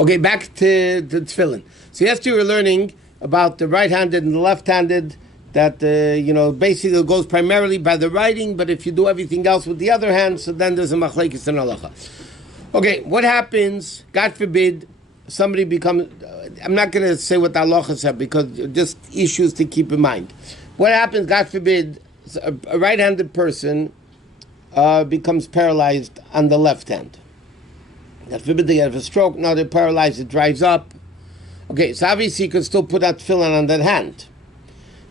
Okay, back to the tefillin. So yesterday we were learning about the right-handed and the left-handed, that, basically it goes primarily by the writing, but if you do everything else with the other hand, so then there's a machlekes and halacha. Okay, what happens, God forbid, somebody becomes, I'm not going to say what the halachas are, because just issues to keep in mind. What happens, God forbid, a right-handed person becomes paralyzed on the left hand. God forbid they have a stroke, now they're paralyzed, it dries up. Okay, so obviously you can still put that tefillin on that hand.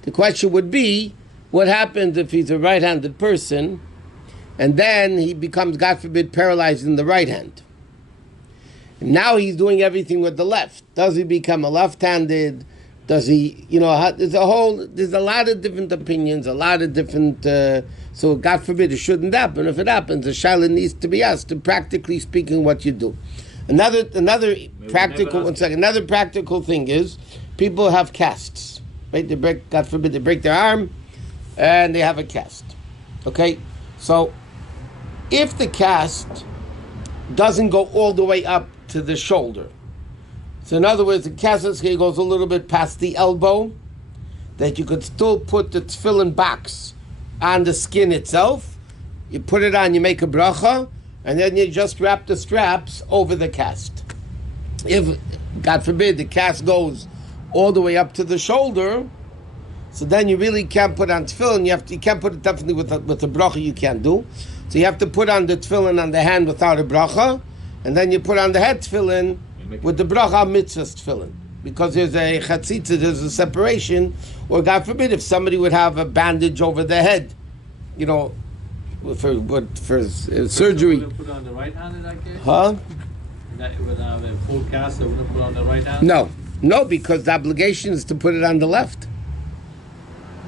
The question would be, what happens if he's a right-handed person, and then he becomes, God forbid, paralyzed in the right hand? And now he's doing everything with the left. Does he become a left-handed? Does he, there's a lot of different opinions, a lot of different, so God forbid it shouldn't happen. If it happens, the shaila needs to be asked, to practically speaking, what you do. Another practical thing is, people have casts, right? They break, God forbid, they break their arm, and they have a cast. Okay? So, if the cast doesn't go all the way up to the shoulder, so in other words, the cast goes a little bit past the elbow, that you could still put the tefillin box on the skin itself. You put it on, you make a bracha, and then you just wrap the straps over the cast. If, God forbid, the cast goes all the way up to the shoulder, so then you really can't put on tefillin. You can't put it definitely with a bracha. You can't do. So you have to put on the tefillin on the hand without a bracha, and then you put on the head tefillin with the bracha mitzvah tefillin, because there's a chatzitza, there's a separation. Or God forbid, if somebody would have a bandage over the head, for surgery. Would put on the right hand in that case? Huh? That would have a full cast. They wouldn't put on the right hand. No, because the obligation is to put it on the left.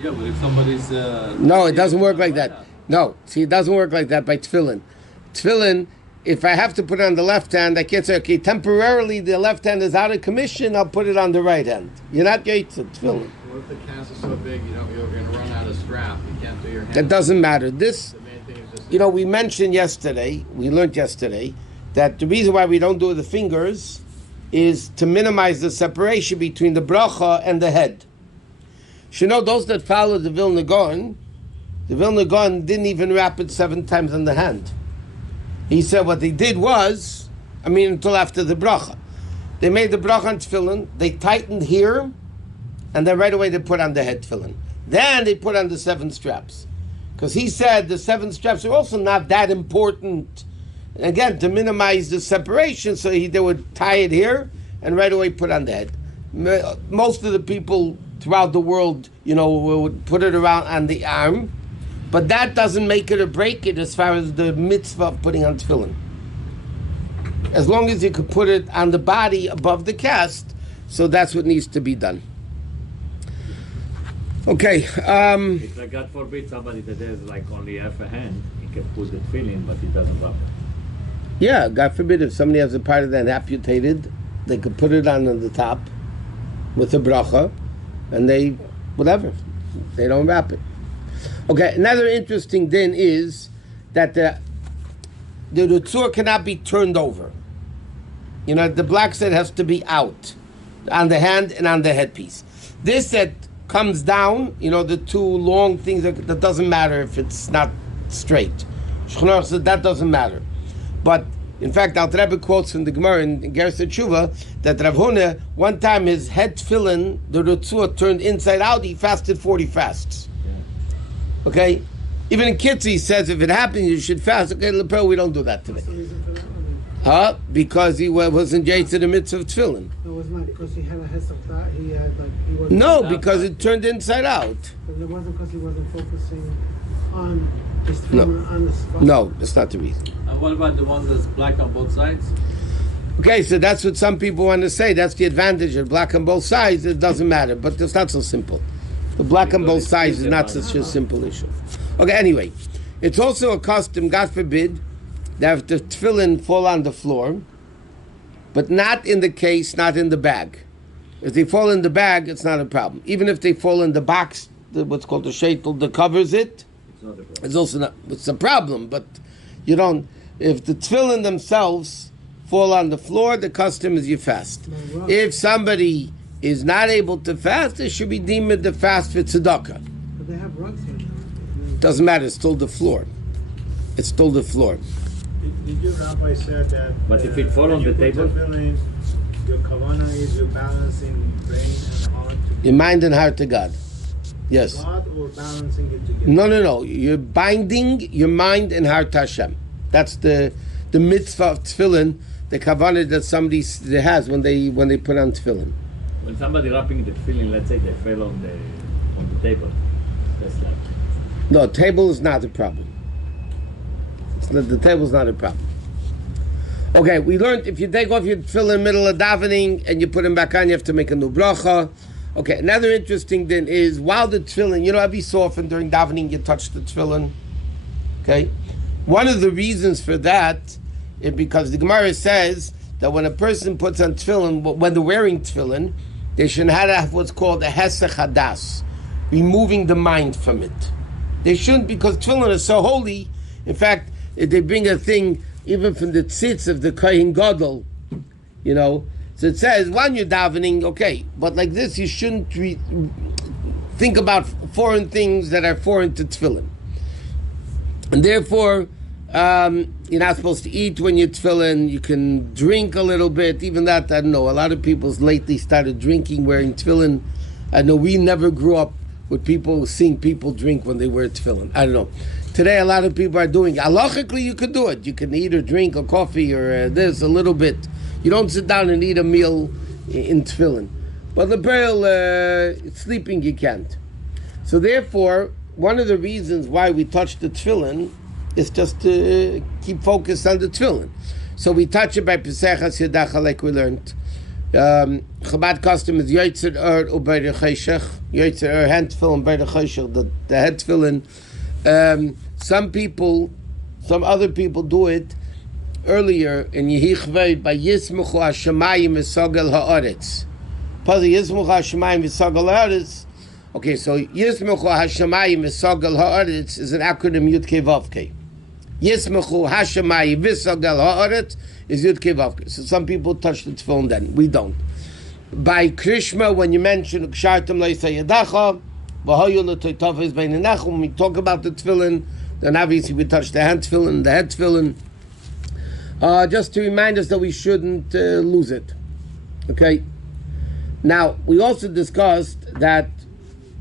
Yeah, but if somebody's no, it doesn't work like that. No, see, it doesn't work like that by tefillin. Tefillin, if I have to put it on the left hand, I can't say, okay, temporarily the left hand is out of commission, I'll put it on the right hand. You're not going to tefillin. What if the cast is so big, you're going to run out of strap? You can't do your hand. That doesn't matter. This, the main thing is just we mentioned yesterday, we learned yesterday, that the reason why we don't do the fingers is to minimize the separation between the bracha and the head. Those that follow the Vilna Gaon didn't even wrap it 7 times on the hand. He said what they did was, until after the bracha. They made the bracha on tefillin, they tightened here, and then right away they put on the head tefillin. Then they put on the 7 straps. Because he said the 7 straps are also not that important. Again, to minimize the separation, so they would tie it here, and right away put on the head. Most of the people throughout the world, would put it around on the arm, but that doesn't make it or break it as far as the mitzvah of putting on tefillin. As long as you could put it on the body above the cast, so that's what needs to be done. Okay. It's like, God forbid, somebody that has only half a hand, he can put the tefillin, but he doesn't wrap it. Yeah, God forbid, if somebody has a part of that amputated, they could put it on the top with a bracha, and they don't wrap it. Okay, another interesting din is that the tzur cannot be turned over. The black side has to be out on the hand and on the headpiece. This that comes down, the 2 long things, that doesn't matter if it's not straight. Shulchan Aruch said that doesn't matter. But in fact, Al Rebbe quotes from the Gemara in Gersa Tshuva that Rav Huna, one time his head tefillin, the Ritzua turned inside out, he fasted 40 fasts. Yeah. Okay? Even in Kitzur, he says if it happens, you should fast. Okay, Lepel, we don't do that today. What's the reason for that? Because he wasn't engaged in the mitzvah of tefillin. No, it was not because he had a hesed that he had he wasn't. No, because it turned inside out. But it wasn't because he wasn't focusing on his tefillin on the spot. No, that's not the reason. And what about the ones that's black on both sides? Okay, so that's what some people want to say. That's the advantage of black on both sides. It doesn't matter, but it's not so simple. The black on both sides is not such a simple issue. Okay, anyway, it's also a custom, God forbid, that if the tefillin fall on the floor, but not in the case, not in the bag. If they fall in the bag, it's not a problem. Even if they fall in the box, what's called the sheitel that covers it, it's also not. It's a problem, but you don't. If the tefillin themselves fall on the floor, the custom is you fast. If somebody is not able to fast, it should be deemed the fast for tzedakah. But they have rugs here now. Doesn't matter, it's still the floor. It's still the floor. Did your rabbi said that? But if it fall on when the you put table? tefillin, your kavanah is you're balancing brain and heart Your mind and heart to God. Yes. to God, or balancing it together? No. You're binding your mind and heart to Hashem. That's the mitzvah of tefillin, the kavanah that somebody has when they put on tefillin. When somebody wrapping the tefillin, let's say they fell on the table. That's like No, table is not a problem. The table is not a problem. Okay, we learned if you take off your tefillin in the middle of davening and you put them back on, you have to make a new bracha. Okay, another interesting thing is while the tefillin, every so often during davening you touch the tefillin. Okay, one of the reasons for that is because the Gemara says that when a person puts on tefillin, when they're wearing tefillin, they should have what's called a hesech hadas, removing the mind from it. They shouldn't, because tefillin is so holy. In fact, they bring a thing even from the tzitz of the Kohen Gadol, So it says, when you're davening, okay, but like this, you shouldn't think about foreign things that are foreign to tefillin. And therefore, you're not supposed to eat when you're tefillin. You can drink a little bit. Even that, I don't know. A lot of people lately started drinking wearing tefillin. I know we never grew up with people seeing people drink when they wear tefillin. I don't know. Today, a lot of people are doing it. Halachically, you could do it. You can eat or drink or coffee or this a little bit. You don't sit down and eat a meal in tefillin. But the pearl, sleeping, you can't. So therefore, one of the reasons why we touch the tefillin is just to keep focused on the tefillin. So we touch it by Pesachas Yadacha, like we learned. Chabad custom is Yotzer or by the Cheshech. Yotzer hand tefillin by the Cheshech, the head tefillin. Some other people do it earlier in Yehichvei by Yismuchu Hashemayim V'Sogel Ha'aretz. Pazzi Yismuchu Hashemayim V'Sogel Ha'aretz. Okay, so Yismuchu Hashemayim V'Sogel Ha'aretz is an acronym Yud Kei Vav Kei. Yismuchu Hashemayim V'Sogel Ha'aretz is Yud Kei Vav Kei. So some people touch the tefillin then. We don't. By Krishma, when you mention Kshartam Leisay Yadacha, when we talk about the tefillin, then obviously we touch the hand tefillin, the head tefillin, just to remind us that we shouldn't lose it. Okay. Now we also discussed that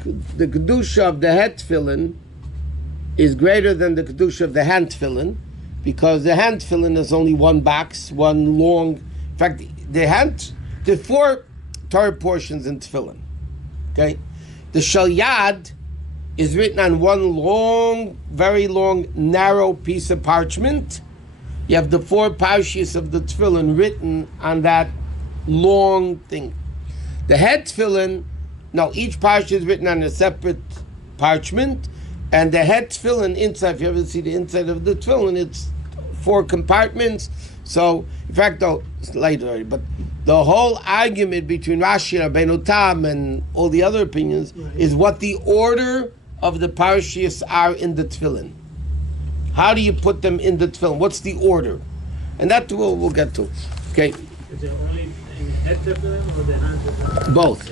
the kedusha of the head tefillin is greater than the kedusha of the hand tefillin, because the hand tefillin is only one box, one long. In fact, there are 4 Torah portions in tefillin. Okay. The Shalyad is written on one long, very long, narrow piece of parchment. You have the 4 parshas of the tefillin written on that long thing. The head tefillin, each parsha is written on a separate parchment, and the head tefillin inside, if you ever see the inside of the tefillin, it's 4 compartments. So, in fact, it's late already, but the whole argument between Rashi and Rabbeinu Tam and all the other opinions is what the order of the parashiyos are in the tefillin. How do you put them in the tefillin? What's the order? And that we'll get to. Okay. Is it only in head tefillin or the hand tefillin? Both.